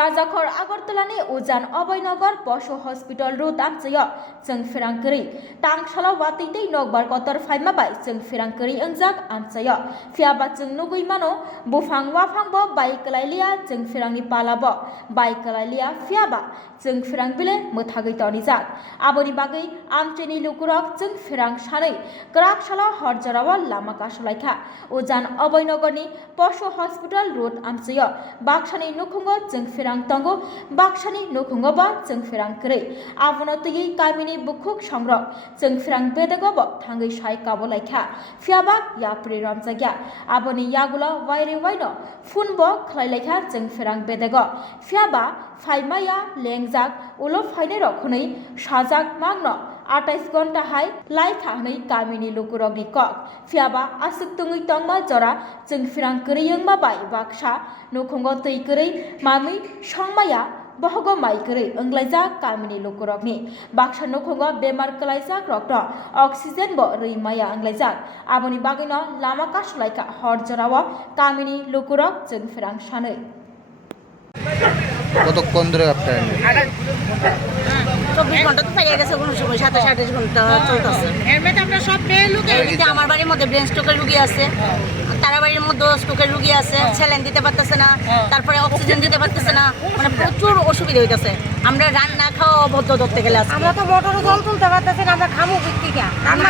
राजाखर आगरतलानि उजान अभयनगर पशु hospital road आमचयो जों फिरांकरी तांगशाला वातैतै नगबार कतर फाइमाबाय जों फिरांकरी अंजाक आमचयो फियाबा जों नुगैमानो बुफां वाफांबो बाइकलाइलिया जों फिरांनि पालाबो बाइकलाइलिया फियाबा जों फिरां बिले मोथागैतनि जात आबोनि बागै आमचेनि लुकुरक जों फिरां सानै ग्राकशाला हरजरावा लामा कासलायखा उजान अभयनगरनि पशु हस्पिटल रोड आमचयो बाक्सानि नुखुंगो जों फिरां तंगो बाक्सानि नुखुंगोबा जों फिरां करै आवनतयै गामिनि बुखुक संग्रक जों फिरां बेदगबो थांगै साय काबलायखा फियाबा याप्रि रामजाग्या आबोनि यागुला वाइरे वाइनो फुनबो खलायलायखा जों फिरां बेदग फियाबा फाइमाया लेंजाक उलो फाइने रखनै साजाक मागनो 28 घन्टा हाय लाइखा हनै गामिनि लुकुरगनि कक फियाबा आसुक तुङै तंमा जरा जों फिरां करै बाय बाक्सा नुखुंगो तैकरै मामी संमाया बहगो माइकरै अंग्लायजा गामिनि लुकुरगनि बाक्सा नुखुंगो बेमार कलायजाक रक्त अक्सिजेन बो रैमाया अंग्लायजाक आबोनि बागैनो लामा कासलायखा हरजरावा गामिनि लुकुरग जों फिरां सानै কতক্ষণ ধরে আপনার 24 ঘন্টা তো পেরিয়ে গেছে কোনো সময় 27-28 ঘন্টা চলতেছে এর মধ্যে আমরা সব পেয়ে লুকে আমার বাড়ির মধ্যে ব্রেন স্ট্রোকের রোগী আছে তারা বাড়ির মধ্যে স্ট্রোকের রোগী আছে স্যালাইন দিতে পারতেছে না তারপরে অক্সিজেন দিতে পারতেছে না মানে প্রচুর অসুবিধা হইতাছে আমরা রান্না খাওয়া বদ্ধ ধরতে গেলে আমরা তো মোটরে জল তুলতে পারতেছি না আমরা খামু কি আমরা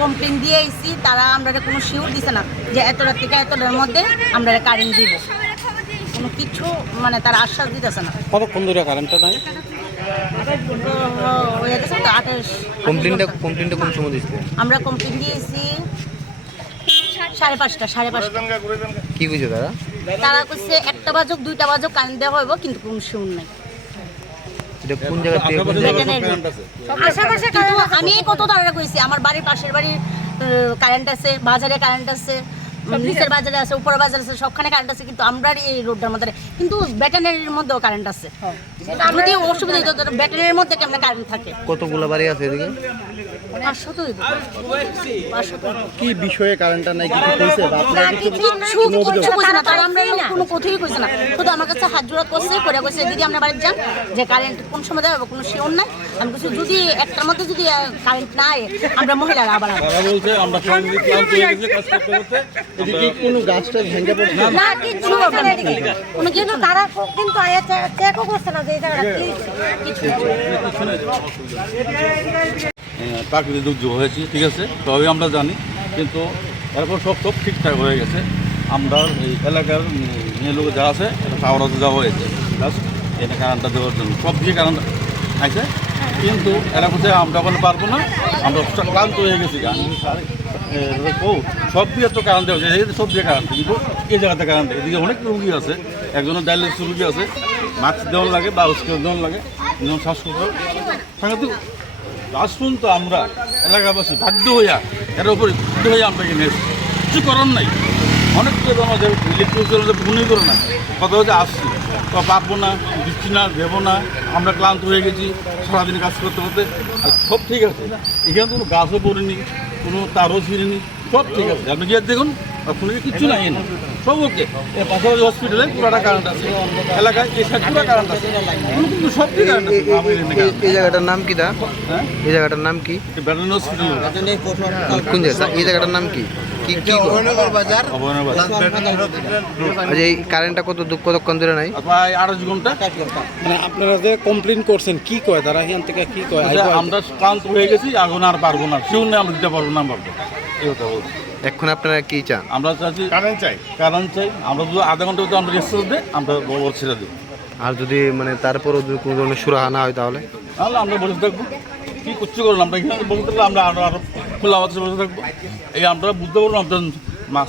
কমপ্লেন দিয়ে আইছি তারা আমরা কোনো শিওর দিছে না যে এত রাত থেকে এতটার মধ্যে আমরা কারেন্ট দিব কোনো কিছু মানে তার আশ্বাস দিতেছে না কতক্ষণ ধরে কারেন্টটা নাই কমপ্লেনটা কোন সময় দিয়েছে আমরা কমপ্লেন দিয়েছি 5:30 কি কইছে তারা কইছে 1টা বাজুক 2টা বাজুক কারেন্ট দেওয়া হইব কিন্তু কোনো শিওর নাই এটা কোন জায়গা থেকে আশেপাশে আমি কত তারা কইছি আমার বাড়ির পাশের বাড়ির কারেন্ট আছে বাজারে কারেন্ট আছে নিচের বাজারে আছে উপর বাজারে আছে সবখানে কারেন্ট আছে কিন্তু আমরা এই রোডটার মধ্যে কিন্তু ব্যাটারির মধ্যেও কারেন্ট আছে যদি অসুবিধা হতো ব্যাটারির মধ্যে কেমন কারেন্ট থাকে কতগুলো বাড়ি আছে এদিকে 500 তো 500 কি বিষয়ে কারেন্টটা নাই কিছু কইছে বা আপনারা কিছু কইছে না তারা আমরা কোনো কথাই কইছে না শুধু আমার কাছে হাত জোড়া করছে করে কইছে দিদি আমরা বাড়ি যান যে কারেন্ট কোন সময় দেবে কোনো শিওর নাই আমি কিছু যদি একটার মধ্যে যদি কারেন্ট নাই আমরা মহিলারা আবার বলছে আমরা ফ্যামিলি প্ল্যান তৈরি করে কাজ করতে করতে এদিকে কোনো গাছটা ভেঙে পড়ছে না কিছু হবে না এদিকে কোনো কিন্তু তারা কিন্তু আয়া চেকও করছে না যে এই জায়গাটা কিছু প্রাকৃতিক দুর্যোগ হয়েছে ঠিক আছে তবে আমরা জানি কিন্তু এরপর সব ঠিকঠাক হয়ে গেছে আমরা এই এলাকার লোক যা আছে টাওয়ারে যাওয়া হয়েছে জাস্ট এটা কারেন্টটা দেওয়ার জন্য সব দিয়ে কারেন্ট আছে কিন্তু এলাকাতে আমরা বলে পারবো না আমরা ক্লান্ত হয়ে গেছি সব দিয়ে তো কারেন্ট দেওয়া যায় সব দিয়ে কারেন্ট কিন্তু এই জায়গাতে কারেন্ট এদিকে অনেক রুগী আছে একজনের ডায়ালিসিস রুগী আছে মাস্ক দেওয়ার লাগে বা ওষুধ দেওয়ার লাগে যেমন শ্বাসকষ্ট সাংঘাতিক আসুন তো আমরা এলাকাবাসী বাধ্য হইয়া এর উপরে বাধ্য হইয়া আমরা এখানে কিছু করার নাই অনেক আমাদের ইলেকট্রিক মনে করে না কথা হচ্ছে আসছি তো পারবো না দিচ্ছি না দেবো না আমরা ক্লান্ত হয়ে গেছি সারাদিন কাজ করতে করতে সব ঠিক আছে এখানে কোনো গাছও পড়েনি কোনো তারও ছিঁড়েনি সব ঠিক আছে আপনি গিয়ে দেখুন কোনো কিচ্ছু নাই না সব ওকে পাশাপাশি হসপিটালে পুরাটা কারেন্ট আছে এলাকায় এই সাইড পুরা কারেন্ট আছে কিন্তু সব ঠিক কারেন্ট আছে এই জায়গাটার নাম কি এই জায়গাটার নাম কি ব্যাটারি হসপিটাল কোন জায়গা এই জায়গাটার নাম কি কি কি বাজার আচ্ছা এই কারেন্টটা কতক্ষণ ধরে নাই প্রায় 28 ঘন্টা মানে আপনারা যে কমপ্লেন করছেন কি কয় তারা এখান থেকে কি কয় আমরা ক্লান্ত হয়ে গেছি এখন আর পারবো না সেও আমরা দিতে পারবো না পারবো এই কথা বলছি এখন আপনারা কি চান আমরা চাচ্ছি কারেন্ট চাই আমরা যদি আধা ঘন্টা যদি আমরা রেস্ট দিই আমরা বড় ছেড়ে দিই আর যদি মানে তারপরও যদি কোনো ধরনের সুরাহা না হয় তাহলে আমরা বসে থাকবো কী করছি করুন আমরা এখানে বসে থাকলে আমরা আরো খোলা বাতাসে বসে থাকবো এই আমরা বুঝতে পারবো আমরা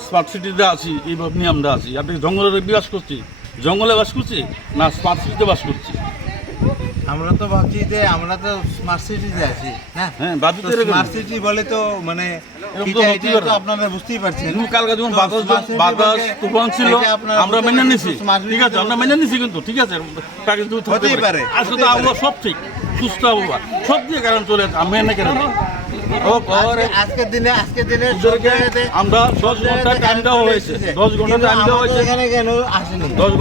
স্মার্ট সিটিতে আছি এইভাবে নিয়ে আমরা আছি আপনি জঙ্গলে বাস করছি জঙ্গলে বাস করছি না স্মার্ট সিটিতে বাস করছি আমরা তো ভাবছি যে আমরা তো স্মার্ট সিটিতে আছি হ্যাঁ স্মার্ট সিটি বলে তো মানে আপনারা বুঝতেই পারছেন কালকে যেমন বাতাস তুফান ছিল আমরা মেনে নিছি ঠিক আছে আমরা মেনে নিছি কিন্তু ঠিক আছে হতেই পারে আসলে তো আবহাওয়া সব ঠিক সুস্থ আবহাওয়া সব দিয়ে কারণ চলে আমি মেনে কেন আজকের দিনে সব ওদেরকে জায়গাতে আমরা 10 ঘন্টা টাইম দেওয়া হয়েছে 10 ঘন্টা টাইম দেওয়া হয়েছে এখানে কেন আসেনি 10